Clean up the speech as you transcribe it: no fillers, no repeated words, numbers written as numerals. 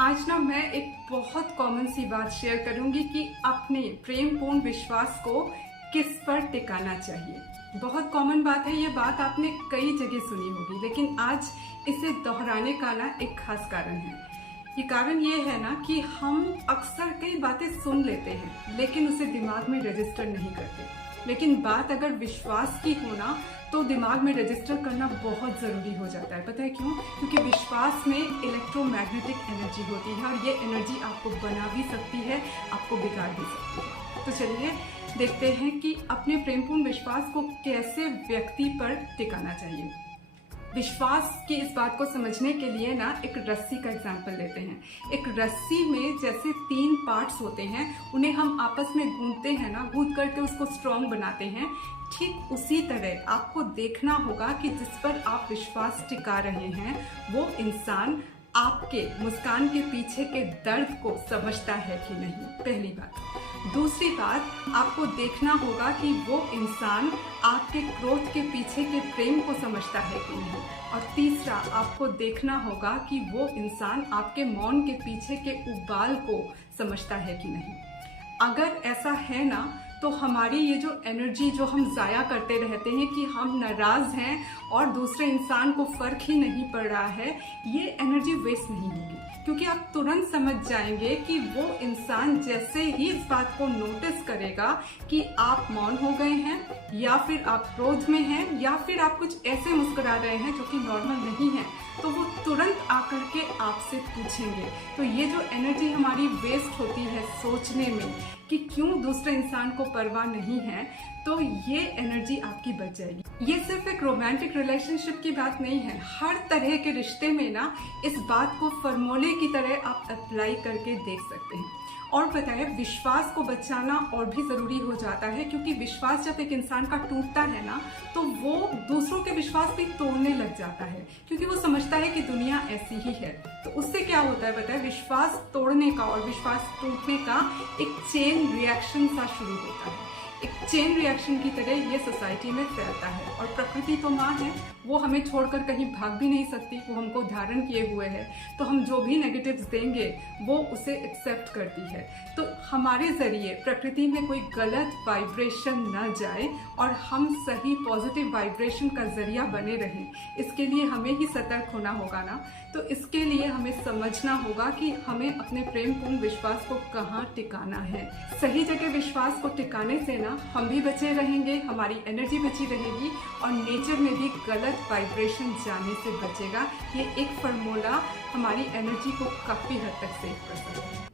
आज ना मैं एक बहुत कॉमन सी बात शेयर करूंगी कि अपने प्रेमपूर्ण विश्वास को किस पर टिकाना चाहिए। बहुत कॉमन बात है, ये बात आपने कई जगह सुनी होगी, लेकिन आज इसे दोहराने का ना एक खास कारण है। ये कारण ये है ना कि हम अक्सर कई बातें सुन लेते हैं लेकिन उसे दिमाग में रजिस्टर नहीं करते। लेकिन बात अगर विश्वास की हो ना तो दिमाग में रजिस्टर करना बहुत ज़रूरी हो जाता है। पता है क्यों? क्योंकि विश्वास में इलेक्ट्रोमैग्नेटिक एनर्जी होती है और ये एनर्जी आपको बना भी सकती है, आपको बिगाड़ भी सकती है। तो चलिए देखते हैं कि अपने प्रेमपूर्ण विश्वास को कैसे व्यक्ति पर टिकाना चाहिए। विश्वास की इस बात को समझने के लिए ना एक रस्सी का एग्जाम्पल लेते हैं। एक रस्सी में जैसे 3 पार्ट्स होते हैं, उन्हें हम आपस में गूंथते हैं ना, गूंथ करके उसको स्ट्रॉन्ग बनाते हैं। ठीक उसी तरह आपको देखना होगा कि जिस पर आप विश्वास टिका रहे हैं वो इंसान आपके मुस्कान के पीछे के दर्द को समझता है कि नहीं, पहली बात। दूसरी बात, आपको देखना होगा कि वो इंसान आपके क्रोध के पीछे के प्रेम को समझता है कि नहीं। और तीसरा, आपको देखना होगा कि वो इंसान आपके मौन के पीछे के उबाल को समझता है कि नहीं। अगर ऐसा है ना तो हमारी ये जो एनर्जी जो हम ज़ाया करते रहते हैं कि हम नाराज़ हैं और दूसरे इंसान को फ़र्क ही नहीं पड़ रहा है, ये एनर्जी वेस्ट नहीं होगी। क्योंकि आप तुरंत समझ जाएंगे कि वो इंसान जैसे ही इस बात को नोटिस करेगा कि आप मौन हो गए हैं या फिर आप क्रोध में हैं या फिर आप कुछ ऐसे मुस्कुरा रहे हैं जो कि नॉर्मल नहीं है, तो वो तुरंत आकर के आपसे पूछेंगे। तो ये जो एनर्जी हमारी वेस्ट होती है सोचने में कि क्यों दूसरे इंसान को परवाह नहीं है, तो ये एनर्जी आपकी बच जाएगी। ये सिर्फ एक रोमांटिक रिलेशनशिप की बात नहीं है, हर तरह के रिश्ते में ना इस बात को फॉर्मूले की तरह आप अप्लाई करके देख सकते हैं। और पता है, विश्वास को बचाना और भी ज़रूरी हो जाता है, क्योंकि विश्वास जब एक इंसान का टूटता है ना तो वो दूसरों के विश्वास भी तोड़ने लग जाता है, क्योंकि वो समझता है कि दुनिया ऐसी ही है। तो उससे क्या होता है पता है, विश्वास तोड़ने का और विश्वास टूटने का एक चेन रिएक्शन सा शुरू होता है। एक चेन रिएक्शन की तरह ये सोसाइटी में फैलता है। और प्रकृति तो माँ है, वो हमें छोड़कर कहीं भाग भी नहीं सकती, वो हमको धारण किए हुए है। तो हम जो भी नेगेटिव्स देंगे वो उसे एक्सेप्ट करती है। तो हमारे ज़रिए प्रकृति में कोई गलत वाइब्रेशन न जाए और हम सही पॉजिटिव वाइब्रेशन का जरिया बने रहें, इसके लिए हमें ही सतर्क होना होगा ना। तो इसके लिए हमें समझना होगा कि हमें अपने प्रेमपूर्ण विश्वास को कहाँ टिकाना है। सही जगह विश्वास को टिकाने से ना हम भी बचे रहेंगे, हमारी एनर्जी बची रहेगी और नेचर में भी गलत वाइब्रेशन जाने से बचेगा। ये एक फार्मूला हमारी एनर्जी को काफ़ी हद तक सेव कर सकता है।